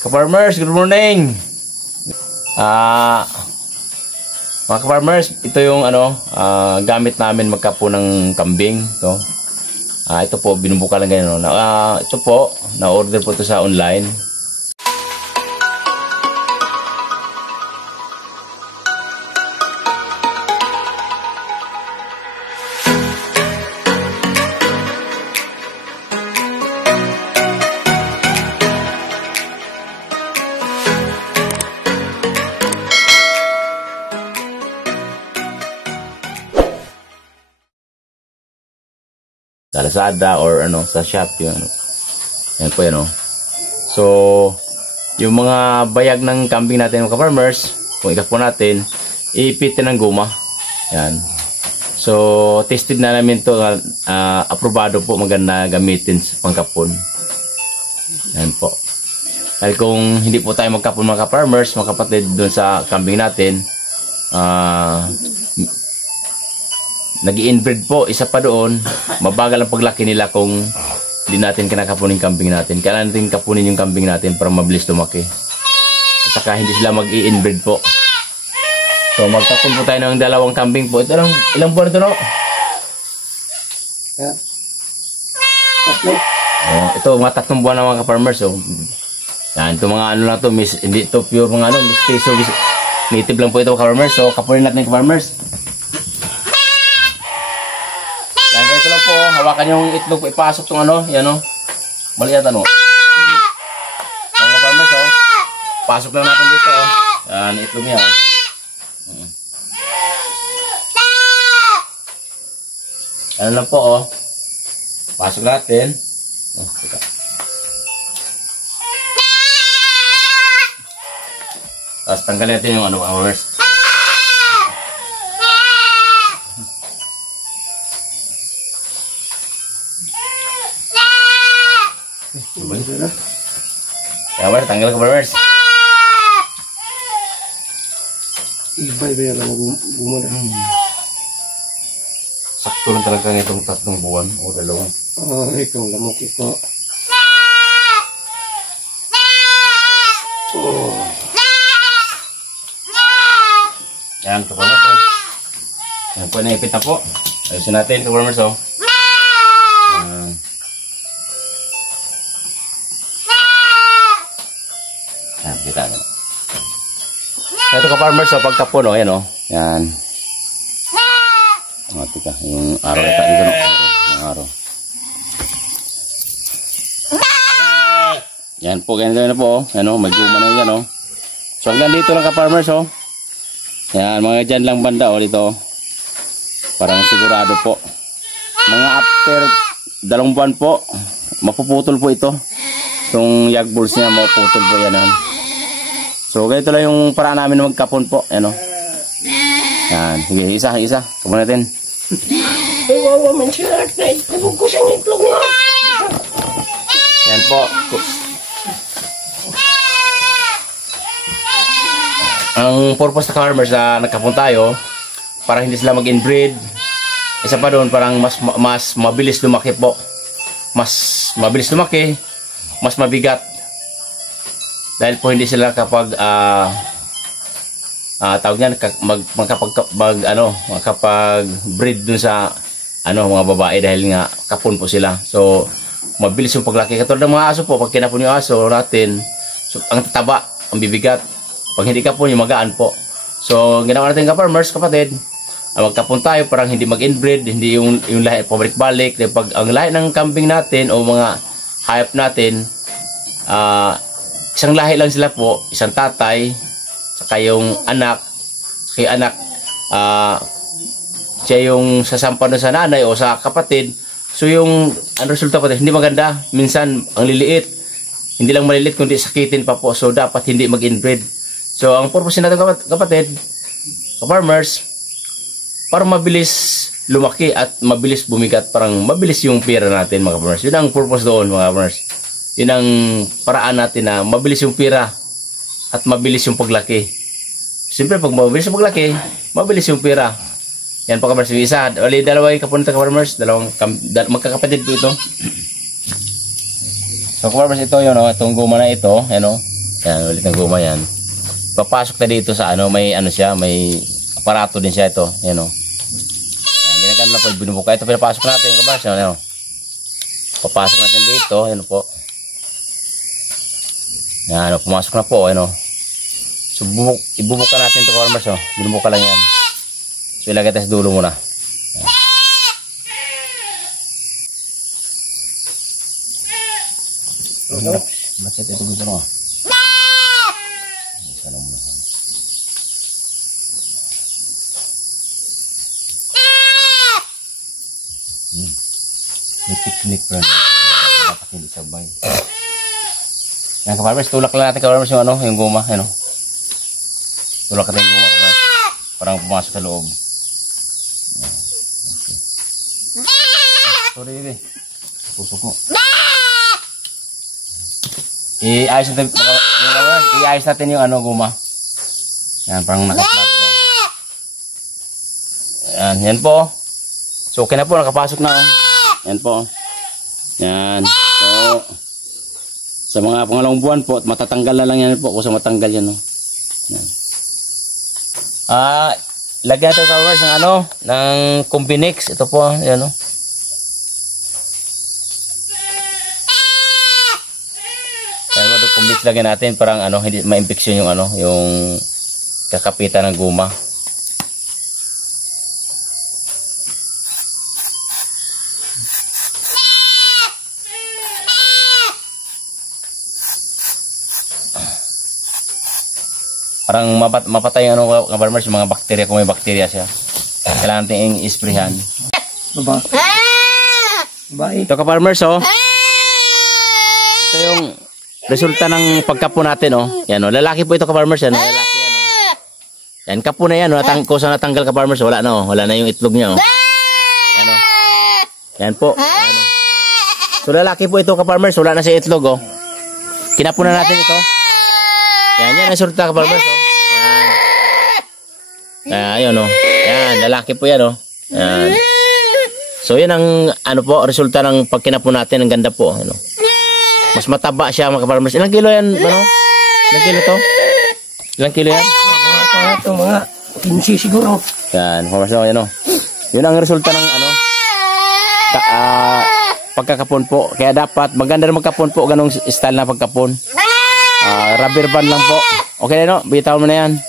Ka-farmers, good morning. Mga ka-farmers, ito yung gamit namin magkapo ng kambing. Ito po, binubuka lang ganyan. Ito po, na-order po ito sa online. Sa Lazada or sa shop yun. Yan po yan. So, yung mga bayag ng kambing natin mga farmers, kung ikapo natin, ipitin ng guma. Yan. So, tested na namin to, aprobado po, maganda gamitin sa pangkapon. Yan po. Dahil kung hindi po tayo magkapon mga farmers, mga kapatid, doon sa kambing natin, nag-i-inbreed po, isa pa doon, mabagal ang paglaki nila kung hindi natin kinakapunin yung kambing natin. Kailangan natin kapunin yung kambing natin para mabilis lumaki. At saka hindi sila mag-i-inbreed po. So magkapun po tayo ng dalawang kambing po. Ito lang, ilang buwan ito no? Ito mga 3 buwan na mga ka-farmers. Yan, ito mga lang to, hindi ito pure mga mistiso. Native lang po ito ka-farmers. So kapunin natin ka-farmers. Ito lang po, hawakan yung itlog, ipasok itong yan maliit Mga farmers pasok lang natin dito yan, itlog niya Ano lang po pasok natin tapos tanggalin natin yung farmers. Kabar, tanggal ke farmers. Ibay ba yan gumana? Sakto lang talaga itong 3 buwan o 2. Ikaw lamok ito. Yan, ke farmers. Yan po, naipit na po. Ayusin natin ke farmers Kita nyo. Ito ka-farmers pagkapon yan yan. Tika, yung araw ito yung araw. Yan po, ganito na po may guma na yan So hanggang dito lang ka-farmers Yan, mga dyan lang banda dito. Parang sigurado po. Mga after 2 buwan po, mapuputol po ito. Itong yag balls niya, mapuputol po yan So, ganito lang yung paraan namin na magkapon po. Yan sige, isa. Kapon natin. Wawa man siya. Nabugkos ang itlog niya. Yan po. Ang purpose na farmers na nagkapon tayo, para hindi sila mag-inbreed. Isa pa doon, parang mas mabilis lumaki po. Mas mabilis lumaki, mas mabigat. Dahil po hindi sila kapag tawag niyan makapag-breed dun sa mga babae dahil nga kapon po sila. So mabilis yung paglaki. Katulad ng mga aso po, pag kinapon yung aso natin, so, ang tataba, ang bibigat. Pag hindi kapon, yung magaan po. So ginawa natin ka-farmers, kapatid, magkapon tayo parang hindi mag-inbreed, hindi yung lahi pabalik-balik. Pag ang lahi ng kambing natin o mga hayop natin, isang lahi lang sila po, isang tatay, saka yung anak, siya yung sasampa na sa nanay o sa kapatid. So yung resulta po, hindi maganda. Minsan, ang liliit, hindi lang maliliit, kundi sakitin pa po. So dapat hindi mag-inbreed. So ang purpose natin kapatid, farmers, para mabilis lumaki at mabilis bumigat, parang mabilis yung pera natin mga farmers. Yun ang purpose doon mga farmers. Yun ang paraan natin na mabilis yung pira at mabilis yung paglaki. Siyempre, pag mabilis yung paglaki, mabilis yung pira. Yan po ka-farmers. Isa, dalawa yung kapunta ka-farmers. Magkakapatid po ito. So ka-farmers, ito yun, itong guma na ito. Yan, ulit ng guma yan. Papasok na dito sa ano, may ano siya, may aparato din siya ito. Yan o. Yan, ginagano lang po, binubuka. Ito pinapasok natin, kabars. Yan o. Papasok natin dito, yan po. Yan o, pumasok na po, yan o. So, ibubuka natin ito, kabars o. Binubuka lang yan. So, ilagay tayo sa dulo muna. Yan. Bakit ito gusto mo? Isa lang muna. May technique pa rin. Dapat hindi sabay. Yan ka-farmers, tulak lang natin ka-farmers yung ano, yung guma. Yan o. Tulak natin yung guma ka-farmers. Parang pumasok sa loob. Okay. Sorry, baby. Pusok mo. I-ayos natin yung ano, guma. Yan, parang naka-flat siya. Yan, yan po. So, okay na po, nakapasok na. Yan po. Yan. So, sa mga pangalawang buwan po, matatanggal na lang yan po. Kung sa matanggal yan, no. Yan. Lagyan natin ka-farmers ng ano, ng Combinix. Ito po, yan, no. Combinix lagyan natin parang ano, hindi ma-infection yung ano, yung kakapitan ng guma. Parang mapatay yung ano, ka-farmers, yung mga bakterya kung may bakterya siya. Kailangan natin i-sprayhan. Baba. Bye. Ito ka-farmers, oh. Ito yung resulta ng pagkapo natin, oh. Yan, oh. Lalaki po ito, ka-farmers. Yan, oh. Lalaki, yan, oh. Yan, kapo na yan, oh. Kung saan natanggal, ka-farmers, wala na, oh. Wala na yung itlog niya, oh. Yan, oh. Yan po. Yan, oh. So, lalaki po ito, ka-farmers. Wala na sa itlog, oh. Kinapo na natin ito. Yan, yan, resulta, ka-farmers, oh. Yan. Ayun, oh. Yan, lalaki po yan, oh. Yan. So, yan ang, ano po, resulta ng pagkinapo natin. Ang ganda po, ano. Mas mataba siya, mga ka-farmers. Ilang kilo yan, ano? Ilang kilo to? Ilang kilo yan? Mga 15 siguro. Yan, ka-farmers, yan, oh. Yun ang resulta ng, ano, pagkakapon po. Kaya dapat, maganda na magkapon po, ganong style na pagkapon. Rubber band lang po. Okay na, no? Bitaw mo na yan.